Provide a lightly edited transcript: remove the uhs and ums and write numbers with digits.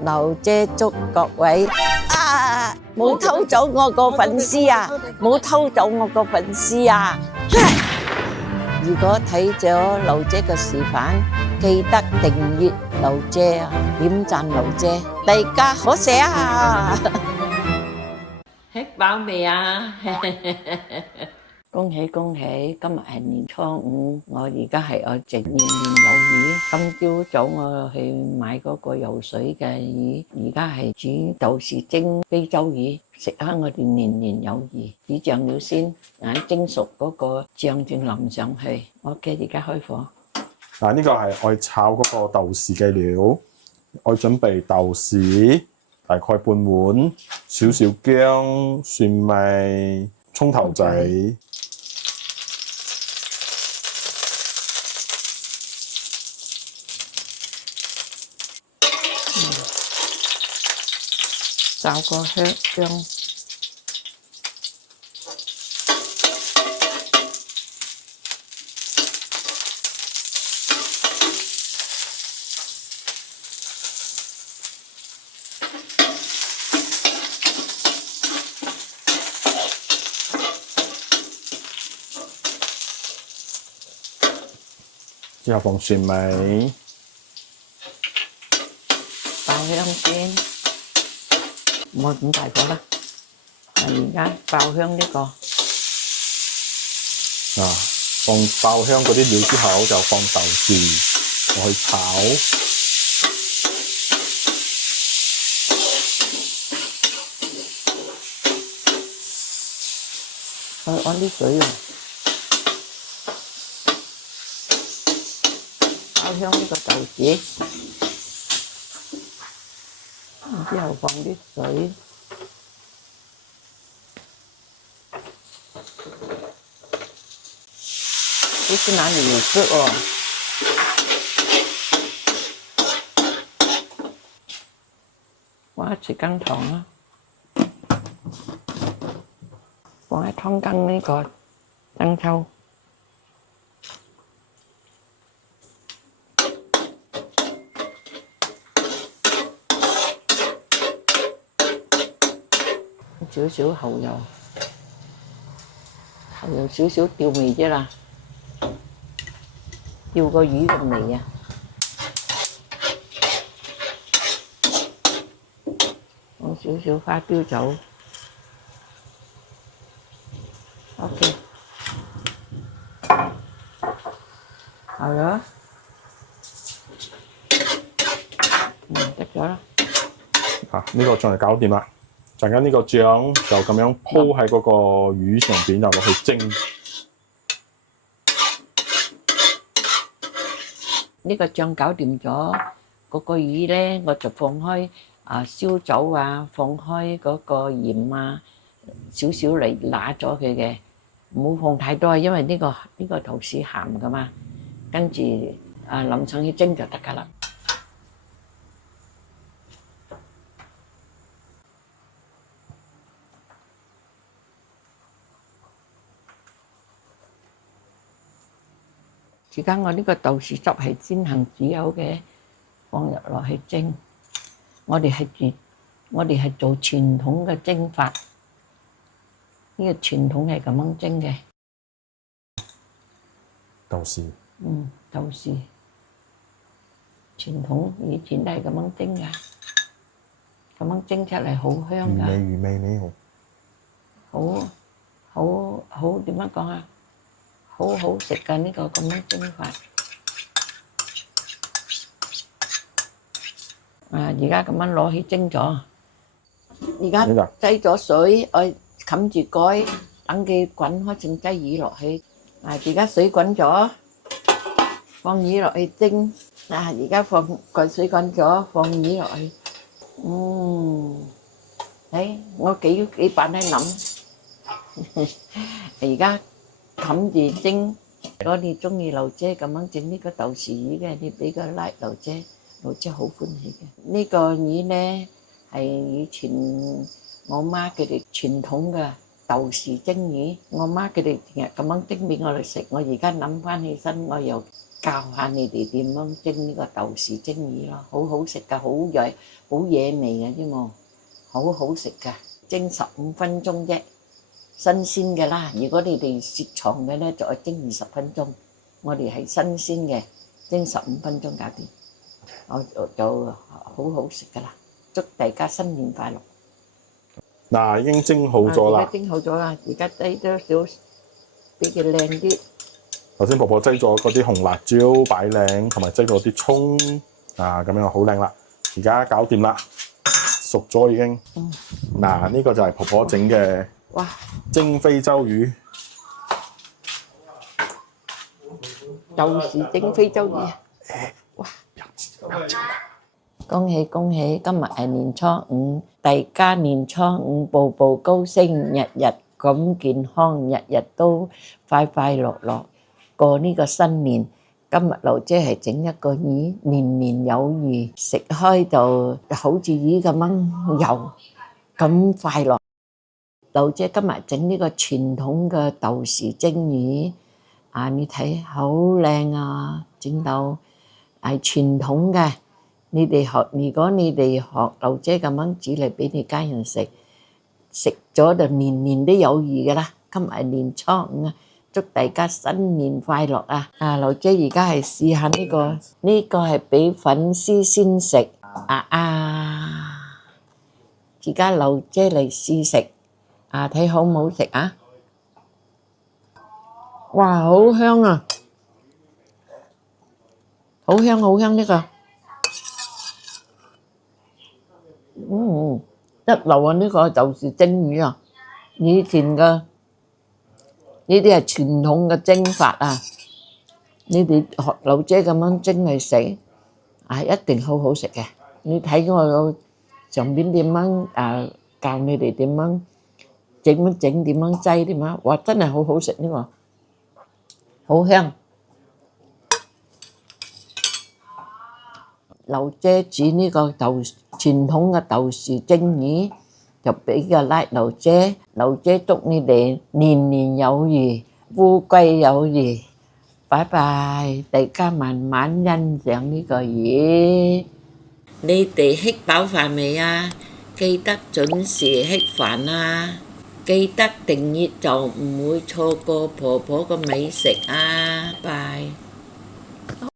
劉姐祝各位冇偷走我個粉絲啊！冇偷走我個粉絲啊！如果睇咗劉姐嘅示範，記得訂閱劉姐啊，點讚劉姐，大家好寫啊！吃飽未啊？恭喜恭喜！今日係年初五，我而家係我食年年有餘。今朝早我去買嗰個游水嘅魚，而家係煮豆豉蒸非洲魚，食下我哋年年有餘。煮醬料先，蒸熟嗰個醬正淋上去。OK，而家開火。嗱，呢個係我炒嗰個豆豉嘅料，我準備豆豉大概半碗，少少薑、蒜味、葱頭仔。炒個香薑，之後放蒜味，爆香先。唔好咁大火啦，而家爆香呢個，放爆香嗰啲料之後，就放豆豉落去炒。我按啲水喎，爆香呢個豆豉。然之後放啲水，啲是哪裡有色哦？我匙羹糖啊，放喺湯羹呢個生抽。少少蠔油，蠔油少少調味啫啦，調個魚嘅味啊！放少少花雕酒 ，OK， 好咗，得咗啦。呢個仲係搞掂啦。陣間呢個醬就咁樣鋪喺嗰個魚上邊，就落去蒸。呢個醬搞掂咗，嗰個魚咧我就放開燒酒啊，放開嗰個鹽啊，少少嚟揦咗佢嘅，唔好放太多，因為呢個豆豉鹹噶嘛。跟住淋上去蒸就得噶啦。而家我呢個豆豉汁係先行煮好嘅，放入落去蒸。我哋係做傳統嘅蒸法，呢個傳統係咁樣蒸嘅。豆豉，豆豉傳統以前都係咁樣蒸㗎，咁樣蒸出嚟好香㗎。魚味呢？好點樣講啊？好好食㗎呢個咁樣蒸法。而家咁樣攞起蒸咗，而家擠咗水，我冚住蓋，等佢滾開剩擠魚落去。而家水滾咗，放魚落去蒸。而家水滾咗，放魚落去。我幾版喺諗。而家冚住蒸。如果你中意劉姐咁樣整呢個豆豉魚嘅，你俾個 like 劉姐，劉姐好歡喜嘅。呢個魚咧係以前我媽佢哋傳統嘅豆豉蒸魚，我媽佢哋成日咁樣蒸俾我哋食。我而家諗翻起身，我又教下你哋點樣蒸呢個豆豉蒸魚咯，好好食㗎，好惹味嘅啫嘛，好好食㗎，蒸15分鐘啫，新鮮嘅啦。如果你哋雪藏嘅咧，就係蒸20分鐘。我哋係新鮮嘅，蒸15分鐘搞掂，我就好好食㗎啦。祝大家新年快樂！嗱，已經蒸好咗啦。而家蒸好咗啦，而家擠多少俾佢靚啲。頭先婆婆擠咗嗰啲紅辣椒擺靚，同埋擠咗啲葱啊，咁樣好靚啦。而家搞掂啦，熟咗已經。嗱，呢個就係婆婆整嘅哇蒸非洲魚。豆豉蒸非洲魚，哇！恭喜恭喜！今日係年初五，大家年初五步步高升，日日咁健康，日日都快快樂樂過呢個新年。今日劉姐係整一個魚，年年有餘，食開就好似魚咁樣油咁快樂。劉姐今日整呢個傳統嘅豆豉蒸魚。啊！你睇好靚啊，整到係傳統嘅。你哋學，如果你哋學劉姐咁樣煮嚟俾你家人食，食咗就年年都有餘噶啦。今日係年初五啊，祝大家新年快樂啊！啊，劉姐而家係試下呢個，呢個係俾粉絲先食。而家劉姐嚟試食，睇好唔好食啊？哇，好香啊！好香好香呢個，一流啊！呢個豆豉蒸魚啊，以前嘅呢啲係傳統嘅蒸法啊，你哋學劉姐咁樣蒸嚟食，一定好好食嘅。你睇我上邊點樣教你哋點樣點樣擠點樣，哇！真係好好食呢個。好香！劉姐煮呢個傳統嘅豆豉蒸魚，就俾個 like 劉姐。劉姐祝你哋年年有餘，富貴有餘。拜拜！大家慢慢欣賞呢個魚。你哋吃飽飯未啊？記得準時吃飯啊！記得訂閱就唔會錯過婆婆嘅美食啊！